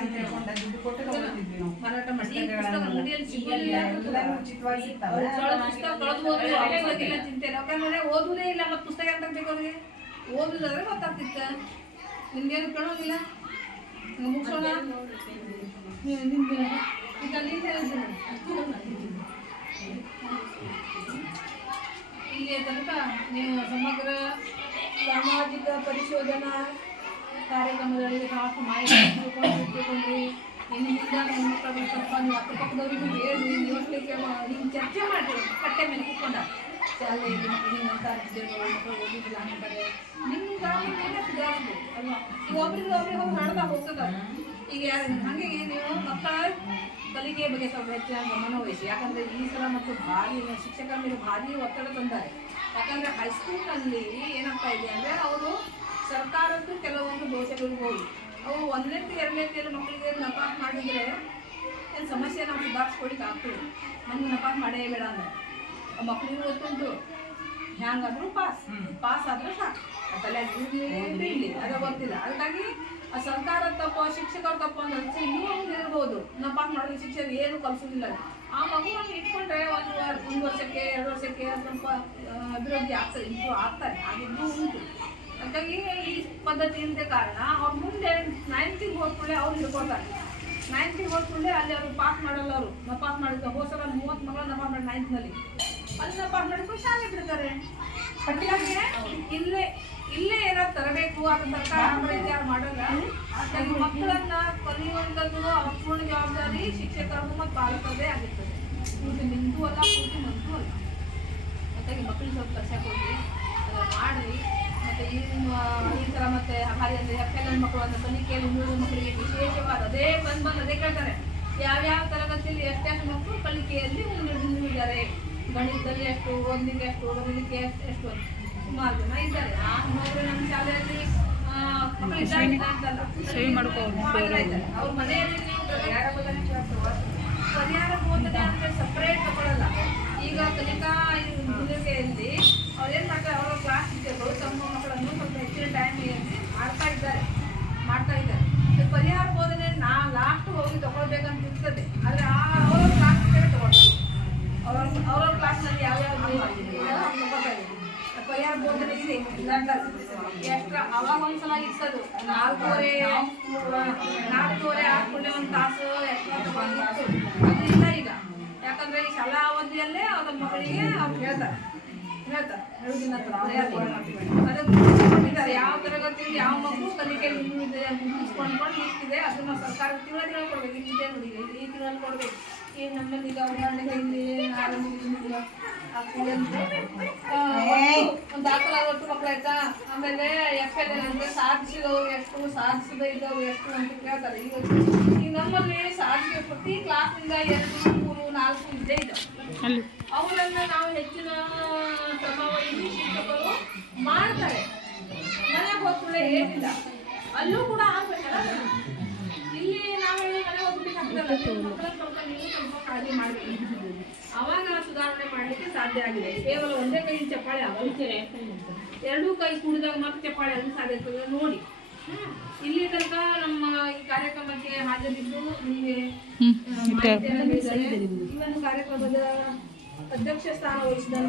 ಅಂತ ಹೇಳ್ಕೊಂಡು ದುಡ್ಡು ಕೊಟ್ಟು ತಗೊಂಡಿದ್ವಿ ನಾವು. ಮಾರಾಟ ಮಾಡಿ ಅಂಗಡಿಯಲ್ಲಿ ಸಿಗೋದಿಲ್ಲ, ಉಚಿತವಾಗಿ ಸಿಗ್ತಾವೆ. ಪುಸ್ತಕ ಕಳೆದೋಗಿಲ್ಲ ಚಿಂತೆ ಯಾಕಂದ್ರೆ ಓದುದೇ ಇಲ್ಲ. ಮತ್ತೆ ಪುಸ್ತಕ ಅಂತ ಬೇಕು ಅವ್ರಿಗೆ, ಓದುದಾದ್ರೆ ಗೊತ್ತಾಗ್ತಿತ್ತ. ನಿಮ್ಗೇನು ಕೇಳೋದಿಲ್ಲ, ಮುಗಿಸೋಣ. ಈಗ ಇಲ್ಲಿ ತನಕ ನೀವು ಸಮಗ್ರ ಸಾಮಾಜಿಕ ಪರಿಶೋಧನಾ ಕಾರ್ಯಕ್ರಮದಲ್ಲಿ ಸಾಕು ಮಾಹಿತಿ ತಿಳ್ಕೊಂಡ್ರಿ. ನಿಮ್ಮಿಂದ ನಮ್ಮ ಮಕ್ಕಳು ಸ್ವಲ್ಪ ನೀವು ಅಕ್ಕಪಕ್ಕದವರಿಗೂ ಹೇಳಿ, ನೀವು ಹಿಂಗೆ ಚರ್ಚೆ ಮಾಡಿ ಕಟ್ಟೆ ಮೇಲೆ ಕೂತ್ಕೊಂಡ ಶಾಲೆಯಲ್ಲಿ ಹಿಂಗಂತ ಮಕ್ಕಳು ಓದಿಲ್ಲ ಅಂತಾರೆ. ನಿಮ್ಮ ಗ್ರಾಮಕ್ಕೆ ಸುಧಾರಿಸ್ಬೋದು ಅಲ್ವಾ? ಈಗ ಒಬ್ರಿಗೆ ಹೋಗಿ ಹಾಡ್ತಾ ಹೋಗ್ತದ. ಈಗ ಹಾಗೆ ನೀವು ಮಕ್ಕಳ ಕಲಿಕೆ ಬಗ್ಗೆ ಸ್ವಲ್ಪ ಹೆಚ್ಚಿನ ಗಮನ ವಹಿಸಿ. ಯಾಕಂದರೆ ಈ ಸಲ ಮತ್ತು ಭಾರಿ ಶಿಕ್ಷಕರ ಮೇಲೆ ಭಾರಿ ಒತ್ತಡ ತಂದ್ದಾರೆ. ಯಾಕಂದರೆ ಹೈಸ್ಕೂಲ್ನಲ್ಲಿ ಏನಾಗ್ತಾ ಇದೆ ಅಂದರೆ ಅವರು ಸರ್ಕಾರದ್ದು ಕೆಲವೊಂದು ದೋಷಗಳಿರ್ಬೋದು. ಅವು 1ನೇದು 2ನೇದು ಮಕ್ಕಳಿಗೆ ನಪಾಸ್ ಮಾಡಿದರೆ ಏನು ಸಮಸ್ಯೆ ನಾವು ಸುಧಾರಿಸ್ಕೊಳಿಕ್ಕೆ ಆಗ್ತದೆ. ನಮ್ಗೆ ನಪಾಸ್ ಮಾಡೇ ಬೇಡ ಅಂದರೆ ಮಕ್ಕಳಿಗೂ ಗೊತ್ತುಂಟು ಹ್ಯಾಂಗಾದರೂ ಪಾಸ್ ಆದರೂ ಸಾಕು. ತಲೆ ಬೀಳಲಿ ಅದು ಗೊತ್ತಿಲ್ಲ. ಅದಕ್ಕಾಗಿ ಆ ಸರ್ಕಾರ ತಪ್ಪು, ಶಿಕ್ಷಕರು ತಪ್ಪು ಅಂದ್ರೆ ಇನ್ನೂ ಒಂದು ಇರ್ಬೋದು. ನಪಾಸ್ ಮಾಡಿದ್ರೆ ಶಿಕ್ಷಕರು ಏನು ಕಲಿಸೋದಿಲ್ಲ. ಆ ಮಗುವನ್ನು ಇಟ್ಕೊಂಡ್ರೆ ಒಂದು ವರ್ಷಕ್ಕೆ 2 ವರ್ಷಕ್ಕೆ ಸ್ವಲ್ಪ ಅಭಿವೃದ್ಧಿ ಆಗ್ತದೆ, ಇಂಪ್ರೂವ್ ಆಗ್ತಾರೆ. ಆಗಿದ್ದು ಉಂಟು. ಹಾಗಾಗಿ ಈ ಪದ್ಧತಿಯಿಂದ ಕಾರಣ ಅವ್ರು ಮುಂದೆ 9th ಹೋದ್ಕೊಳ್ಳೆ ಅವ್ರು ಹಿಡ್ಕೊಳ್ತಾರೆ. 9th ಹೋದ್ಕೊಳ್ಳೆ ಅಲ್ಲಿ ಅವರು ಪಾಸ್ ಮಾಡಲ್ಲ. ಅವರು ನಪಾಸ್ ಮಾಡಿದ ಹೋಸಲ 30 ಮಕ್ಕಳು ನಪಾಸ್ ಮಾಡಿ 9th ಅಲ್ಲಿ ನಪಾಸ್ ಮಾಡಿಕೊಂಡು ಶಾಲೆ ಬಿಡ್ತಾರೆ. ಹಾಗಾಗಿ ಇಲ್ಲೇ ಏನಾದ್ರು ತರಬೇಕು ಅದು ಸರ್ಕಾರ ವಿಚಾರ ಮಾಡಲ್ಲ. ಹಾಗಾಗಿ ಮಕ್ಕಳನ್ನ ಕಲಿಯುವಂಥದ್ದು ಅಪೂರ್ಣ ಜವಾಬ್ದಾರಿ ಶಿಕ್ಷಕರಿಗೂ ಮತ್ತು ಪಾಲಕರದೇ ಆಗಿರ್ತದೆ. ಪೂರ್ತಿ ನಿಮ್ಮದು ಅಲ್ಲ, ಪೂರ್ತಿ ನಮ್ಮದು ಅಲ್ಲ. ಹಾಗಾಗಿ ಮಕ್ಕಳಿಗೆ ಸ್ವಲ್ಪ ಕಷ್ಟ ಕೊಡ್ರಿ, ಅದನ್ನು ಮಾಡಿರಿ. ಮತ್ತು ಈ ಥರ ಮತ್ತೆ ಹಾಗೆ ಅಂದರೆ FLN ಮಕ್ಕಳು ಅಂತ ಕಲಿಕೆಯಲ್ಲಿ ಇನ್ನೂರು ಮಕ್ಕಳಿಗೆ ವಿಶೇಷವಾದ ಅದೇ ಅದೇ ಕೇಳ್ತಾರೆ, ಯಾವ್ಯಾವ ತರಗತಿಯಲ್ಲಿ ಎಷ್ಟೆಷ್ಟು ಮಕ್ಕಳು ಕಲಿಕೆಯಲ್ಲಿ ಮುಂದಿದ್ದಾರೆ, ಗಣಿತದಲ್ಲಿ ಎಷ್ಟು, ಓದಲಿಕ್ಕೆ ಎಷ್ಟು, ಬರಲಿಕ್ಕೆ ಎಷ್ಟು ಸುಮಾರು ಜನ ಇದ್ದಾರೆ. ನಮ್ಮ ಶಾಲೆಯಲ್ಲಿ ಅವ್ರ ಮನೆಯಲ್ಲಿ ಪರಿಹಾರ ಬೋಧನೆ ಅಂದರೆ ಸಪ್ರೇಟ್ ತಗೊಳ್ಳಲ್ಲ. ಈಗ ಕಲಿಕಾ ಇಲಾಖೆಯಲ್ಲಿ ಅವ್ರೇನು ಮಾಡ್ತಾರೆ, ಅವರ ಕ್ಲಾಸ್ ಟೀಚರ್ಗಳು ತಮ್ಮ ಮಕ್ಕಳನ್ನು ಸ್ವಲ್ಪ ಹೆಚ್ಚಿನ ಟೈಮಿನಲ್ಲಿ ಮಾಡ್ತಾ ಇದ್ದಾರೆ. ಪರಿಹಾರ ಬೋಧನೆ ಲಾಸ್ಟ್ ಹೋಗಿ ತಗೊಳ್ಬೇಕಂತ ಇರ್ತದೆ. ಆದರೆ ಅವರ ಕ್ಲಾಸ್ ಟೀಚರ್ ತಗೊಳ್ತಾರೆ. ಅವರ ಕ್ಲಾಸ್ನಲ್ಲಿ ಯಾವ್ಯಾವ ತಗೋತಾ ಇದೆ ಪರಿಹಾರ ಬೋಧನೆ ಇದೆ. ಎಕ್ಸ್ಟ್ರಾ ಅವಾಗ ಒಂದ್ಸಲ ಇರ್ತದು 4:30 6 ಒಂದು ತಾಸು ಎಕ್ಸ್ಟ್ರಾ ತಗೊಂಡಿತ್ತು. ಅದು ಇಲ್ಲ ಈಗ. ಯಾಕಂದ್ರೆ ಈ ಶಾಲಾ ಅವಧಿಯಲ್ಲೇ ಅವ್ರ ಮಕ್ಕಳಿಗೆ ಅವ್ರು ಹೇಳ್ತಾರೆ ಹೇಳುದಿಲ್ಲ ಅದಕ್ಕೆ ಯಾವ ತರಗತಿಯಲ್ಲಿ ಯಾವ ಮಗು ಕಲಿಕೆಯಲ್ಲಿ ಮುಗಿಸ್ಕೊಂಡು ಇಷ್ಟಿದೆ ಅದನ್ನ ಸರ್ಕಾರ ತಿಂಗಳ ಕೊಡ್ಬೇಕು. ಇಲ್ಲಿದೆ ನೋಡಿ, ಈ ತಿಂಗಳಲ್ಲಿ ಕೊಡ್ಬೇಕು. ಈ ನಮ್ಮಲ್ಲಿ ಈಗ ಉದಾಹರಣೆಗೆ ಇಲ್ಲಿ ಒಂದು ದಾಖಲಾದ ಒಟ್ಟು ಮಕ್ಕಳು ಆಯ್ತಾ. ಆಮೇಲೆ FLN ಅಂದ್ರೆ ಸಾಧಿಸಿದವ್ರು ಎಷ್ಟು, ಸಾಧಿಸದೇ ಇದ್ದವ್ರು ಎಷ್ಟು ಅಂತ ಕೇಳ್ತಾರೆ. ಈಗ ನಮ್ಮಲ್ಲಿ ಸಾಧಿಸಿದ ಪ್ರತಿ ಕ್ಲಾಸ್ನಿಂದ 2, 3, 4 ಇದ್ದೇ ಇದ್ದಾವೆ. ಅವರನ್ನ ನಾವು ಹೆಚ್ಚಿನ ಶ್ರಮವಹಿಸಿ ಶಿಕ್ಷಕರು ಮಾಡ್ತಾರೆ. ಮನೆಗೆ ಹೋಗ್ಕೊಳ್ಳೆ ಏನಿಲ್ಲ, ಅಲ್ಲೂ ಕೂಡ ಆಗ್ಬೇಕಲ್ಲ. ಇಲ್ಲಿ ನಾವು ಹೇಳಿ ಮನೆಗೆ ಹೋಗ್ಬಿಟ್ಟು ಮಕ್ಕಳ ಸ್ವಲ್ಪ ನೀವು ಸ್ವಲ್ಪ ಕಾಳಜಿ ಮಾಡಬೇಕು. ಅವಾಗ ಸುಧಾರಣೆ ಮಾಡಲಿಕ್ಕೆ ಸಾಧ್ಯ ಆಗಿದೆ. ಕೇವಲ ಒಂದೇ ಕೈ ಚಪ್ಪಾಳೆ ಆಗುತ್ತೆ, 2 ಕೈ ಕೂಡಿದಾಗ ಮಾತ್ರ ಚಪ್ಪಾಳೆ ಆಗಲು ಸಾಧ್ಯ ಆಗ್ತದೆ. ನೋಡಿ, ಇಲ್ಲಿ ತನಕ ನಮ್ಮ ಈ ಕಾರ್ಯಕ್ರಮಕ್ಕೆ ಹಾಜರಿದ್ದು ನಿಮಗೆ ಈ ಒಂದು ಕಾರ್ಯಕ್ರಮದ ಅಧ್ಯಕ್ಷ ಸ್ಥಾನ ವಹಿಸಿದಂತ